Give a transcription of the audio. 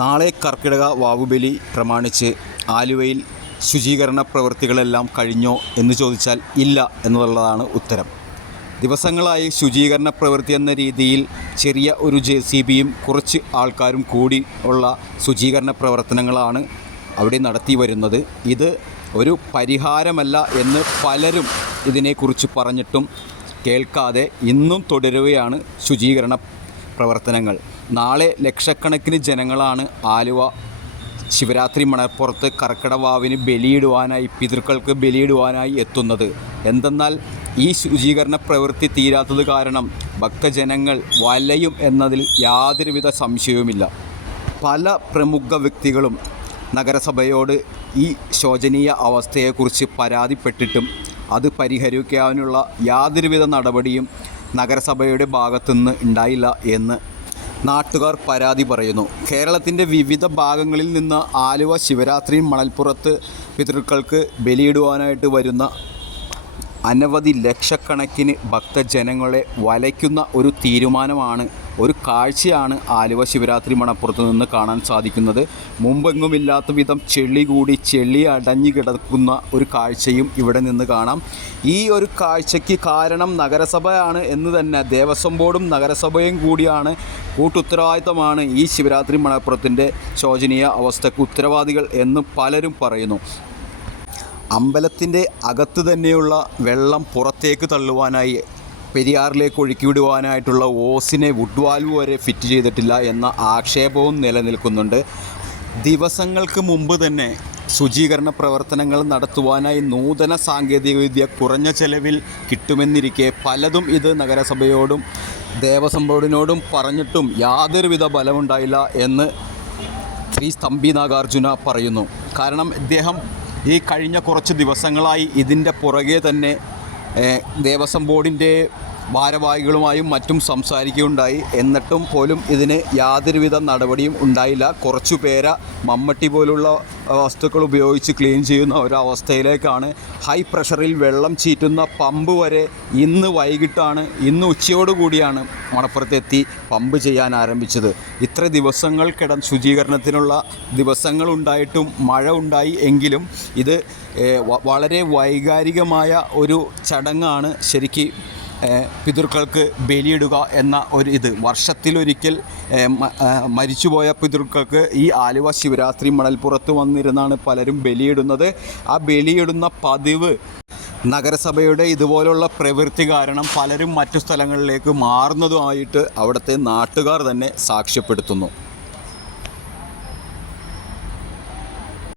നാളെ കർക്കിടക വാവുബലി പ്രമാണിച്ച് ആലുവയിൽ ശുചീകരണ പ്രവൃത്തികളെല്ലാം കഴിഞ്ഞോ എന്ന് ചോദിച്ചാൽ ഇല്ല എന്നുള്ളതാണ് ഉത്തരം. ദിവസങ്ങളായി ശുചീകരണ പ്രവൃത്തി എന്ന രീതിയിൽ ചെറിയ ഒരു JCBയും കുറച്ച് ആൾക്കാരും കൂടി ഉള്ള ശുചീകരണ പ്രവർത്തനങ്ങളാണ് അവിടെ നടത്തി വരുന്നത്. ഇത് ഒരു പരിഹാരമല്ല എന്ന് പലരും ഇതിനെക്കുറിച്ച് പറഞ്ഞിട്ടും കേൾക്കാതെ ഇന്നും തുടരുകയാണ് ശുചീകരണ പ്രവർത്തനങ്ങൾ. നാളെ ലക്ഷക്കണക്കിന് ജനങ്ങളാണ് ആലുവ ശിവരാത്രി മണപ്പുറത്ത് കർക്കിടവാവിന് ബലിയിടുവാനായി, പിതൃക്കൾക്ക് ബലിയിടുവാനായി എത്തുന്നത്. എന്തെന്നാൽ ഈ ശുചീകരണ പ്രവൃത്തി തീരാത്തത് കാരണം ഭക്തജനങ്ങൾ വലയും എന്നതിൽ യാതൊരുവിധ സംശയവുമില്ല. പല പ്രമുഖ വ്യക്തികളും നഗരസഭയോട് ഈ ശോചനീയ അവസ്ഥയെക്കുറിച്ച് പരാതിപ്പെട്ടിട്ടും അത് പരിഹരിക്കാനുള്ള യാതൊരുവിധ നടപടിയും നഗരസഭയുടെ ഭാഗത്തുനിന്ന് ഉണ്ടായില്ല എന്ന് നാട്ടുകാർ പരാതി പറയുന്നു. കേരളത്തിൻ്റെ വിവിധ ഭാഗങ്ങളിൽ നിന്ന് ആലുവ ശിവരാത്രി മണൽപ്പുറത്ത് പിതൃക്കൾക്ക് ബലിയിടുവാനായിട്ട് വരുന്ന അനവധി ലക്ഷക്കണക്കിന് ഭക്തജനങ്ങളെ വലയ്ക്കുന്ന ഒരു തീരുമാനമാണ്, ഒരു കാഴ്ചയാണ് ആലുവ ശിവരാത്രി മണപ്പുറത്ത് നിന്ന് കാണാൻ സാധിക്കുന്നത്. മുമ്പെങ്ങുമില്ലാത്ത വിധം ചെളി അടഞ്ഞു കിടക്കുന്ന ഒരു കാഴ്ചയും ഇവിടെ നിന്ന് കാണാം. ഈ ഒരു കാഴ്ചയ്ക്ക് കാരണം നഗരസഭയാണ് എന്ന് തന്നെ ദേവസ്വം ബോർഡും നഗരസഭയും കൂടിയാണ് കൂട്ടുത്തരവാദിത്തമാണ് ഈ ശിവരാത്രി മണപ്പുറത്തിൻ്റെ ശോചനീയ അവസ്ഥയ്ക്ക് ഉത്തരവാദികൾ എന്ന് പലരും പറയുന്നു. അമ്പലത്തിൻ്റെ അകത്ത് തന്നെയുള്ള വെള്ളം പുറത്തേക്ക് തള്ളുവാനായി പെരിയാറിലേക്ക് ഒഴുക്കിവിടുവാനായിട്ടുള്ള ഓസിനെ വുഡ് വാൽവ് വരെ ഫിറ്റ് ചെയ്തിട്ടില്ല എന്ന ആക്ഷേപവും നിലനിൽക്കുന്നുണ്ട്. ദിവസങ്ങൾക്ക് മുമ്പ് തന്നെ ശുചീകരണ പ്രവർത്തനങ്ങൾ നടത്തുവാനായി നൂതന സാങ്കേതികവിദ്യ കുറഞ്ഞ ചെലവിൽ കിട്ടുമെന്നിരിക്കെ പലതും ഇത് നഗരസഭയോടും ദേവസ്വം ബോർഡിനോടും പറഞ്ഞിട്ടും യാതൊരുവിധ ഫലമുണ്ടായില്ല എന്ന് ശ്രീ തമ്പി നാഗാർജുന പറയുന്നു. കാരണം ഇദ്ദേഹം ഈ കഴിഞ്ഞ കുറച്ച് ദിവസങ്ങളായി ഇതിൻ്റെ പുറകെ തന്നെ ദേവസ്വം ബോർഡിൻ്റെ ഭാരവാഹികളുമായും മറ്റും സംസാരിക്കുകയുണ്ടായി. എന്നിട്ടും പോലും ഇതിന് യാതൊരുവിധ നടപടിയും ഉണ്ടായില്ല. കുറച്ചു പേരെ മമ്മട്ടി പോലുള്ള വസ്തുക്കൾ ഉപയോഗിച്ച് ക്ലീൻ ചെയ്യുന്ന ഒരവസ്ഥയിലേക്കാണ്. ഹൈ പ്രഷറിൽ വെള്ളം ചീറ്റുന്ന പമ്പ് വരെ ഇന്ന് ഉച്ചയോടുകൂടിയാണ് മണപ്പുറത്തെത്തി പമ്പ് ചെയ്യാൻ ആരംഭിച്ചത്. ഇത്ര ദിവസങ്ങൾ ശുചീകരണത്തിനുള്ള ദിവസങ്ങളുണ്ടായിട്ടും മഴ ഉണ്ടായി എങ്കിലും ഇത് വളരെ വൈകാരികമായ ഒരു ചടങ്ങാണ് ശരിക്ക് പിതൃക്കൾക്ക് ബലിയിടുക എന്ന ഇത്. വർഷത്തിലൊരിക്കൽ മരിച്ചുപോയ പിതൃക്കൾക്ക് ഈ ആലുവ ശിവരാത്രി മണൽപ്പുറത്ത് വന്നിരുന്നാണ് പലരും ബലിയിടുന്നത്. ആ ബലിയിടുന്ന പതിവ് നഗരസഭയുടെ ഇതുപോലുള്ള പ്രവൃത്തി കാരണം പലരും മറ്റു സ്ഥലങ്ങളിലേക്ക് മാറുന്നതുമായിട്ട് അവിടുത്തെ നാട്ടുകാർ തന്നെ സാക്ഷ്യപ്പെടുത്തുന്നു.